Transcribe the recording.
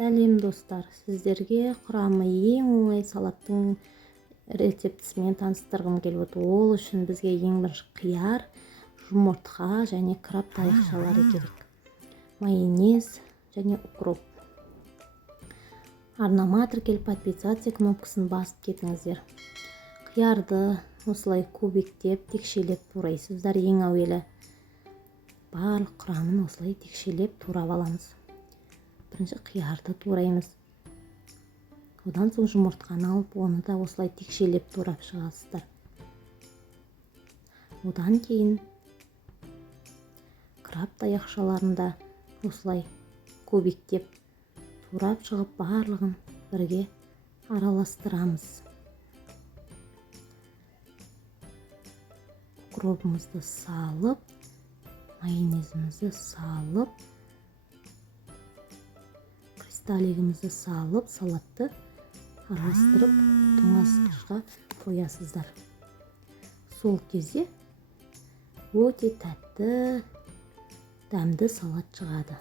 Сәлем достар, сіздерге құрамы ең оңай салаттың рецептісімен таныстырғым келіп отыр. Ол үшін бізге ең бірінші қияр, жұмыртқа және краб таяқшалары керек. Майонез және укроп. Арнама тіркеліп подписаться кнопкасын басып кетіңіздер. Қиярды осылай көбіктеп, текшелеп турайсыздар. Ең әуелі барлық құрамын осылай текшелеп турап аламыз. Бірінші қиярды тураймыз. Одан соң жұмыртқаны алып, оны да осылай текшелеп турап шығасыздар. Одан кейін краб таяқшаларында осылай көбіктеп турап шығып, барлығын бірге араластырамыз. Укропымызды салып, майонезімізді салып, кристаллигімізді салып, салатты араластырып тоңазытқышқа қоясыздар. Сол кезде өте тәтті, дәмді салат шығады.